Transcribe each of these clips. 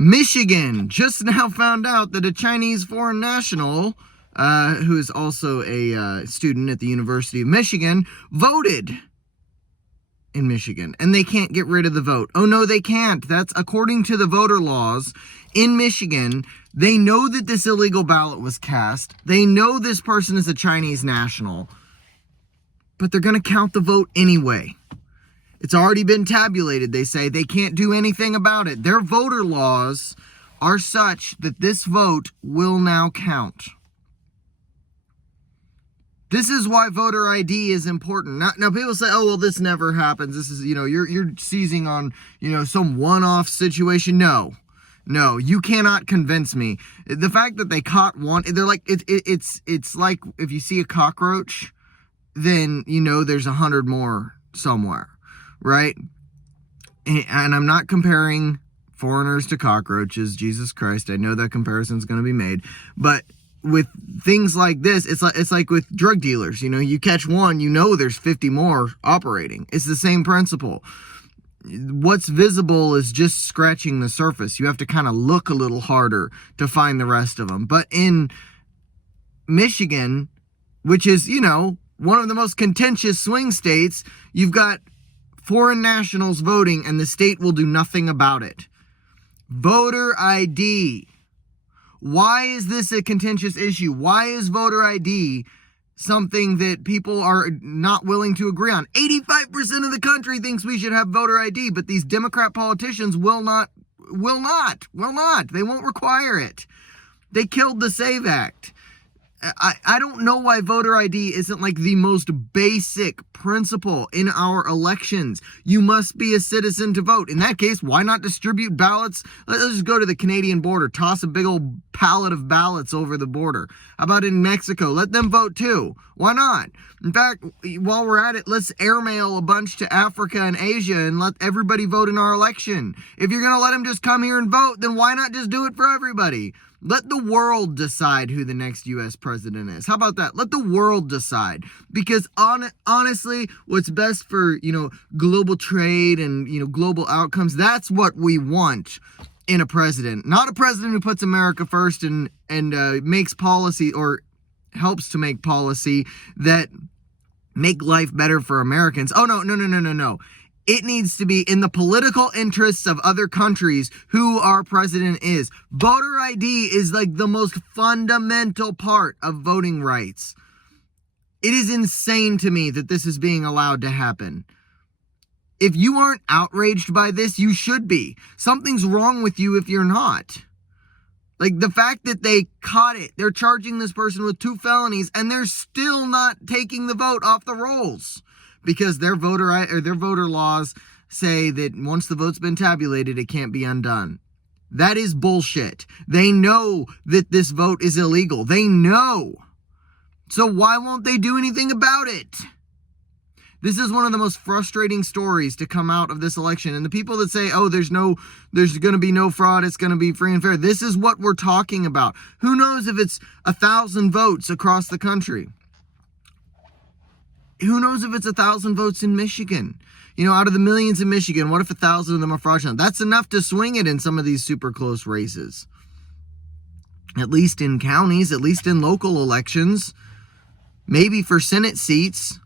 Michigan just now found out that a Chinese foreign national, who is also a student at the University of Michigan, voted in Michigan, and they can't get rid of the vote. Oh no, they can't. That's according to the voter laws in Michigan. They know that this illegal ballot was cast. They know this person is a Chinese national, but they're going to count the vote anyway. It's already been tabulated. They say they can't do anything about it. Their voter laws are such that this vote will now count. This is why voter ID is important. Now people say, oh, well, this never happens. This is, you're seizing on, some one-off situation. No, you cannot convince me. The fact that they caught one, they're like, it's like if you see a cockroach, then, there's 100 more somewhere, right? And I'm not comparing foreigners to cockroaches. Jesus Christ, I know that comparison's going to be made, but with things like this, it's like with drug dealers. You catch one, there's 50 more operating. It's the same principle. What's visible is just scratching the surface. You have to kind of look a little harder to find the rest of them. But in Michigan, which is, one of the most contentious swing states, you've got foreign nationals voting and the state will do nothing about it. Voter ID. Why is this a contentious issue? Why is voter ID something that people are not willing to agree on? 85% of the country thinks we should have voter ID, but these Democrat politicians will not. They won't require it. They killed the SAVE Act. I don't know why voter ID isn't like the most basic principle in our elections. You must be a citizen to vote. In that case, why not distribute ballots? Let's just go to the Canadian border, toss a big old pallet of ballots over the border. How about in Mexico? Let them vote too. Why not? In fact, while we're at it, let's airmail a bunch to Africa and Asia and let everybody vote in our election. If you're going to let them just come here and vote, then why not just do it for everybody? Let the world decide who the next U.S. president is. How about that? Let the world decide. Because honestly, what's best for, global trade and, global outcomes, that's what we want in a president. Not a president who puts America first and makes policy or helps to make policy that make life better for Americans. Oh, no. It needs to be in the political interests of other countries who our president is. Voter ID is like the most fundamental part of voting rights. It is insane to me that this is being allowed to happen. If you aren't outraged by this, you should be. Something's wrong with you if you're not. Like the fact that they caught it, they're charging this person with 2 felonies and they're still not taking the vote off the rolls. Because their voter laws say that once the vote's been tabulated, it can't be undone. That is bullshit. They know that this vote is illegal. They know. So why won't they do anything about it? This is one of the most frustrating stories to come out of this election. And the people that say, oh, there's going to be no fraud, it's going to be free and fair. This is what we're talking about. Who knows if it's 1,000 votes across the country? Who knows if it's 1,000 votes in Michigan? Out of the millions in Michigan, what if 1,000 of them are fraudulent? That's enough to swing it in some of these super close races. At least in counties, at least in local elections, maybe for Senate seats.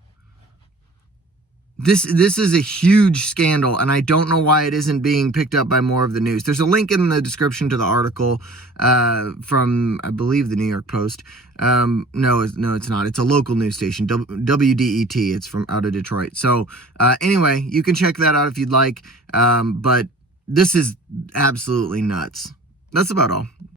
This is a huge scandal, and I don't know why it isn't being picked up by more of the news. There's a link in the description to the article from, I believe, the New York Post. No, it's not. It's a local news station, WDET. It's from out of Detroit. So anyway, you can check that out if you'd like. But this is absolutely nuts. That's about all.